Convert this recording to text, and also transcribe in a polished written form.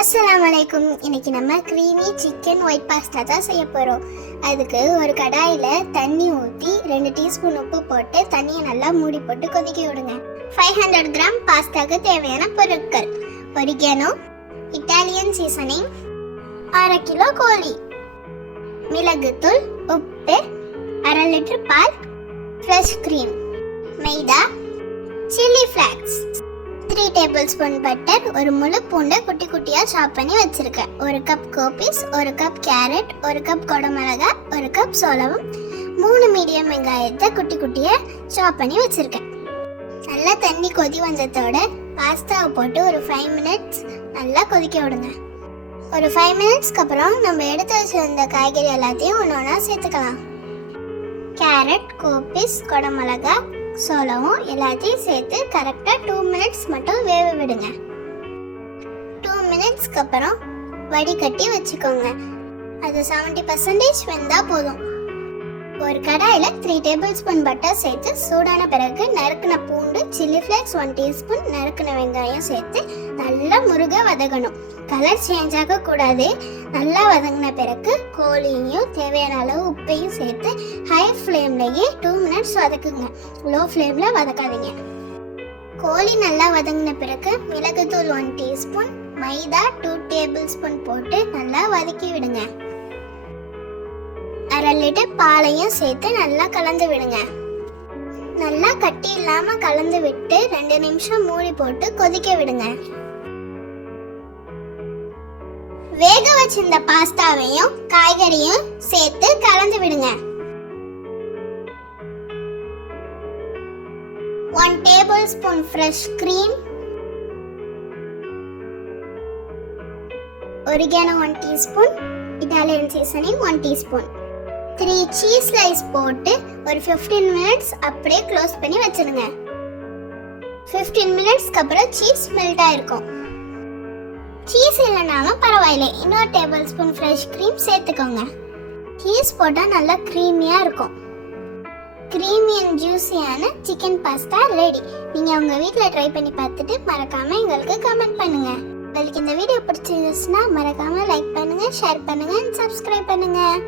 அஸ்ஸலாமலைக்கும். இன்னைக்கு நம்ம creamy chicken white pasta தான் செய்ய போகிறோம். அதுக்கு ஒரு கடாயில் தண்ணி ஊற்றி 2 டீஸ்பூன் உப்பு போட்டு தண்ணியை நல்லா மூடி போட்டு கொதிக்க விடுங்க. 500 கிராம் பாஸ்தாவுக்கு தேவையான பொருட்கள்: ஒரிகேனோ, இட்டாலியன் சீசனிங், 1/2 கிலோ கோழி, மிளகுத்தூள், உப்பு, 1/2 லிட்டர் பால், ஃப்ரெஷ் க்ரீம், மைதா, chilli flakes, 3 tablespoon butter, ஒரு முழு பூண்டை குட்டி குட்டியாக சாப் பண்ணி வச்சுருக்கேன், 1 கப் கோபிஸ், 1 கப் கேரட், 1 கப் குடமிளகா, 1 கப் சோளமும், 3 மீடியம் வெங்காயத்தை குட்டி குட்டியாக சாப் பண்ணி வச்சுருக்கேன். நல்லா தண்ணி கொதி வந்ததோட பாஸ்தாவை போட்டு ஒரு 5 மினிட்ஸ் நல்லா கொதிக்க விடுங்க. ஒரு 5 மினிட்ஸ்க்கு அப்புறம் நம்ம எடுத்து வச்சிருந்த காய்கறி எல்லாத்தையும் ஒன்று ஒன்றா சேர்த்துக்கலாம். கேரட், கோபிஸ், குடமிளகா, சோளமும் எல்லாத்தையும் சேர்த்து கரெக்டாக 2 மினிட்ஸ் மட்டும் வேக விடுங்க. 2 மினிட்ஸ்க்கு அப்புறம் வடிகட்டி வச்சுக்கோங்க. அது 70% வெந்தால் போதும். ஒரு கடாயில் 3 டேபிள் ஸ்பூன் பட்டர் சேர்த்து சூடான பிறகு நறுக்கின பூண்டு, சில்லி ஃப்ளேக்ஸ் 1 டீஸ்பூன், நறுக்கின வெங்காயம் சேர்த்து நல்லா முருக வதக்கணும். கலர் சேஞ்ச் ஆகக்கூடாது. நல்லா வதங்கின பிறகு கோழியையும் தேவையான அளவு உப்பையும் சேர்த்து ஹை ஃப்ளேம்லேயே 2 மினிட்ஸ் வதக்குங்க. லோ ஃப்ளேமில் வதக்காதீங்க. கோழி நல்லா வதங்கின பிறகு மிளகுத்தூள் 1 டீஸ்பூன், மைதா 2 டேபிள் ஸ்பூன் போட்டு நல்லா வதக்கி விடுங்க. 1/2 லிட்டர் பாலையும் சேர்த்து நல்லா கலந்து விடுங்க. நல்லா கட்டி இல்லாமல் கலந்து விட்டு 2 நிமிஷம் மூடி போட்டு கொதிக்க விடுங்க. வேக வச்சிருந்த பாஸ்தாவையும் காய்கறியும் சேர்த்து கலந்து விடுங்க. 1 table spoon fresh cream, oregano 1 teaspoon, Italian seasoning 1 teaspoon, 3 cheese slice போட்டு ஒரு 15 மினிட்ஸ் அப்படியே க்ளோஸ் பண்ணி வச்சிருங்க. 15 மினிட்ஸ்க்கு அப்புறம் சீஸ் மெல்ட் ஆயிருக்கும். சீஸ் இல்லைனாலும் பரவாயில்லை, இன்னொரு டேபிள் ஸ்பூன் ஃப்ரெஷ் க்ரீம் சேர்த்துக்கோங்க. சீஸ் போட்டால் நல்லா க்ரீமியாக இருக்கும். க்ரீமி அண்ட் ஜூஸியான சிக்கன் பாஸ்தா ரெடி. நீங்கள் உங்கள் வீட்டில் ட்ரை பண்ணி பார்த்துட்டு மறக்காமல் எங்களுக்கு கமெண்ட் பண்ணுங்கள். உங்களுக்கு இந்த வீடியோ பிடிச்சிருந்துச்சுன்னா மறக்காமல் லைக் பண்ணுங்கள், ஷேர் பண்ணுங்கள் அண்ட் சப்ஸ்கிரைப் பண்ணுங்கள்.